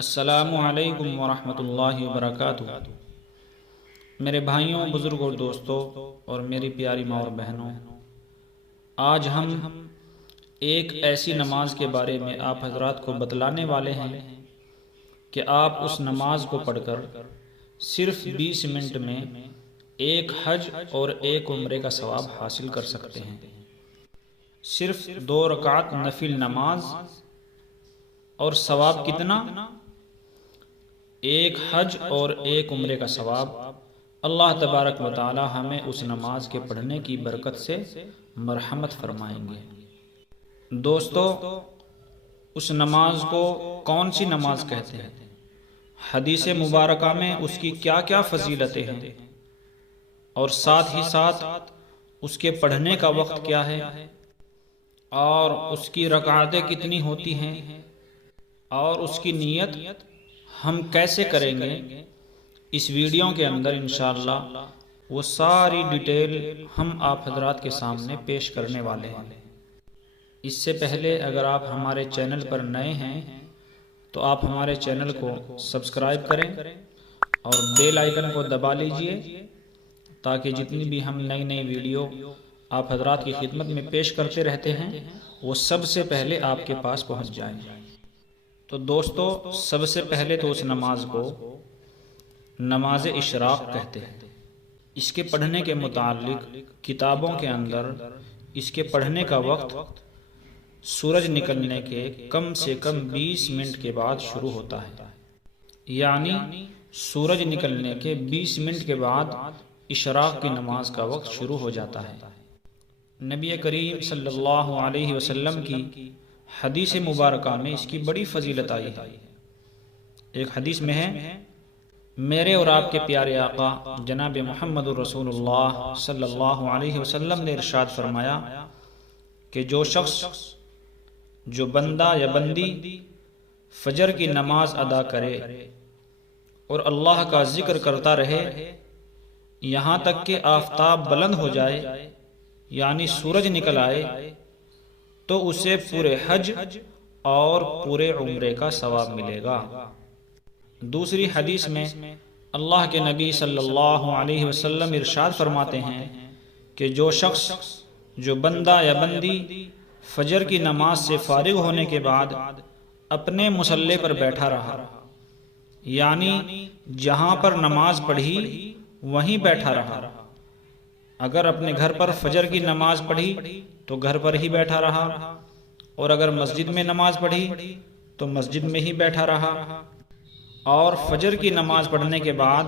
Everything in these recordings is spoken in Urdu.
السلام علیکم ورحمۃ اللہ وبرکاتہ۔ میرے بھائیوں، بزرگوں اور دوستوں اور میری پیاری ماں اور بہنوں، آج ہم ایک ایسی نماز کے بارے میں آپ حضرات کو بتلانے والے ہیں کہ آپ اس نماز کو پڑھ کر صرف 20 منٹ میں ایک حج اور ایک عمرے کا ثواب حاصل کر سکتے ہیں۔ صرف 2 رکعت نفل نماز اور ثواب کتنا؟ ایک حج اور ایک عمرے کا ثواب۔ اللہ تبارک و تعالی ہمیں اس نماز کے پڑھنے کی برکت سے مرحمت فرمائیں گے۔ دوستو، اس نماز کو کون سی نماز کہتے ہیں؟ حدیث مبارکہ میں اس کی کیا کیا فضیلتیں ہیں، اور ساتھ ہی ساتھ اس کے پڑھنے کا وقت کیا ہے، اور اس کی رکعتیں کتنی ہوتی ہیں، اور اس کی نیت ہم کیسے کریں گے، اس ویڈیو کے اندر انشاءاللہ وہ ساری ڈیٹیل ہم آپ حضرات کے سامنے پیش کرنے والے ہیں۔ اس سے پہلے اگر آپ ہمارے چینل پر نئے ہیں تو آپ ہمارے چینل کو سبسکرائب کریں اور بیل آئیکن کو دبا لیجئے تاکہ جتنی بھی ہم نئی نئی ویڈیو آپ حضرات کی خدمت میں پیش کرتے رہتے ہیں وہ سب سے پہلے آپ کے پاس پہنچ جائیں۔ تو دوستو، سب سے پہلے تو اس نماز کو نماز اشراق کہتے ہیں۔ اس کے پڑھنے کے متعلق کتابوں کے اندر اس کے پڑھنے کا وقت سورج نکلنے کے کم سے کم 20 منٹ کے بعد شروع ہوتا ہے، یعنی سورج نکلنے کے 20 منٹ کے بعد اشراق کی نماز کا وقت شروع ہو جاتا ہے۔ نبی کریم صلی اللہ علیہ وسلم کی حدیث مبارکہ میں اس کی بڑی فضیلت آئی ہے۔ ایک حدیث میں ہے، میرے اور آپ کے پیارے آقا جناب محمد رسول اللہ صلی اللہ علیہ وسلم نے ارشاد فرمایا کہ جو شخص، جو بندہ یا بندی فجر کی نماز ادا کرے اور اللہ کا ذکر کرتا رہے یہاں تک کہ آفتاب بلند ہو جائے، یعنی سورج نکل آئے، تو اسے پورے حج اور پورے عمرے کا ثواب ملے گا۔ دوسری حدیث میں اللہ کے نبی صلی اللہ علیہ وسلم ارشاد فرماتے ہیں کہ جو شخص، جو بندہ یا بندی فجر کی نماز سے فارغ ہونے کے بعد اپنے مصلی پر بیٹھا رہا، یعنی جہاں پر نماز پڑھی وہیں بیٹھا رہا۔ اگر اپنے گھر پر فجر کی نماز پڑھی تو گھر پر ہی بیٹھا رہا، اور اگر مسجد میں نماز پڑھی تو مسجد میں ہی بیٹھا رہا، اور فجر کی نماز پڑھنے کے بعد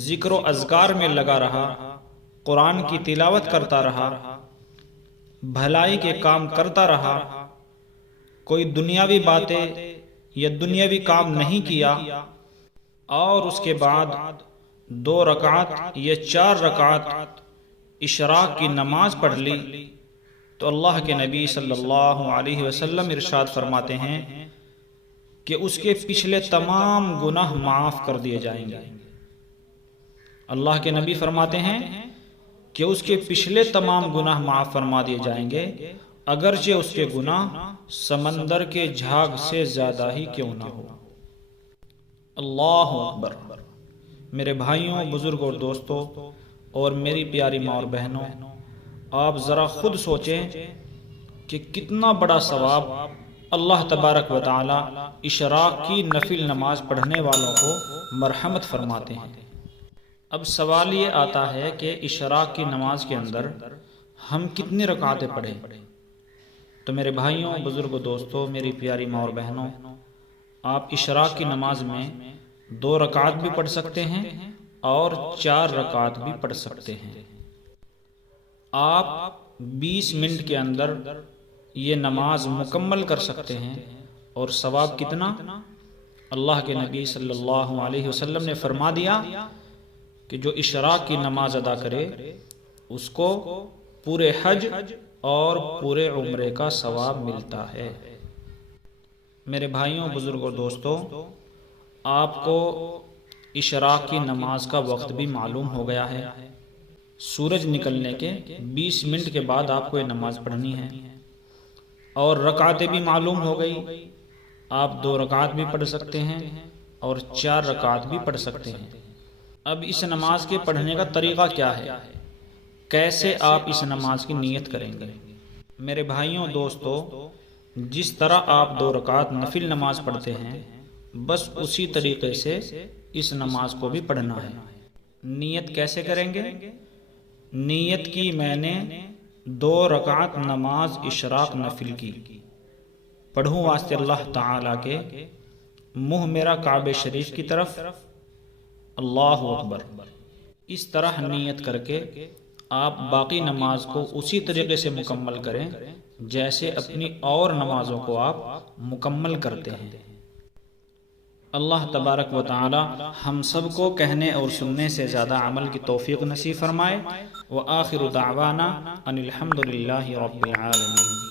ذکر و اذکار میں لگا رہا، قرآن کی تلاوت کرتا رہا، بھلائی کے کام کرتا رہا، کوئی دنیاوی باتیں یا دنیاوی کام نہیں کیا، اور اس کے بعد 2 رکعت یا 4 رکعت اشراق کی نماز پڑھ لی، تو اللہ کے نبی صلی اللہ علیہ وسلم ارشاد فرماتے ہیں کہ اس کے پچھلے تمام گناہ معاف کر دیے جائیں گے۔ اللہ کے نبی فرماتے ہیں کہ اس کے پچھلے تمام گناہ معاف فرما دیے جائیں گے، اگرچہ اس کے گناہ سمندر کے جھاگ سے زیادہ ہی کیوں نہ ہو۔ اللہ اکبر۔ میرے بھائیوں، بزرگوں اور دوستوں اور میری پیاری ماں اور بہنوں، آپ ذرا خود سوچیں کہ کتنا بڑا ثواب اللہ تبارک و تعالی اشراق کی نفل نماز پڑھنے والوں کو مرحمت فرماتے ہیں۔ اب سوال یہ آتا ہے کہ اشراق کی نماز کے اندر ہم کتنی رکعتیں پڑھیں؟ تو میرے بھائیوں، بزرگوں، دوستوں، میری پیاری ماں اور بہنوں، آپ اشراق کی نماز میں 2 رکعت بھی پڑھ سکتے ہیں اور 4 رکعت بھی پڑھ سکتے ہیں۔ آپ 20 منٹ کے اندر یہ نماز مکمل کر سکتے ہیں، اور ثواب کتنا؟ اللہ کے نبی صلی اللہ علیہ وسلم نے فرما دیا کہ جو اشراق کی نماز ادا کرے اس کو پورے حج اور پورے عمرے کا ثواب ملتا ہے۔ میرے بھائیوں، بزرگوں، دوستوں، آپ کو اشراق کی نماز کا وقت بھی معلوم ہو گیا ہے۔ سورج نکلنے کے 20 منٹ کے بعد آپ کو یہ نماز پڑھنی ہے، اور رکعتیں بھی معلوم ہو گئی آپ 2 رکعت بھی پڑھ سکتے ہیں اور 4 رکعت بھی پڑھ سکتے ہیں۔ اب اس نماز کے پڑھنے کا طریقہ کیا ہے، کیسے آپ اس نماز کی نیت کریں گے؟ میرے بھائیوں دوستو، جس طرح آپ 2 رکعت نفل نماز پڑھتے ہیں بس اسی طریقے سے اس نماز کو بھی پڑھنا ہے۔ نیت کیسے کریں گے؟ نیت کی میں نے 2 رکعت نماز اشراق نفل کی، پڑھوں واسطے اللہ تعالیٰ کے، منہ میرا کعبہ شریف کی طرف، اللہ اکبر، اس طرح نیت کر کے آپ باقی نماز کو اسی طریقے سے مکمل کریں جیسے اپنی اور نمازوں کو آپ مکمل کرتے ہیں۔ اللہ تبارک و تعالی ہم سب کو کہنے اور سننے سے زیادہ عمل کی توفیق نصیب فرمائے۔ وآخر دعوانا ان الحمد للہ رب العالمین۔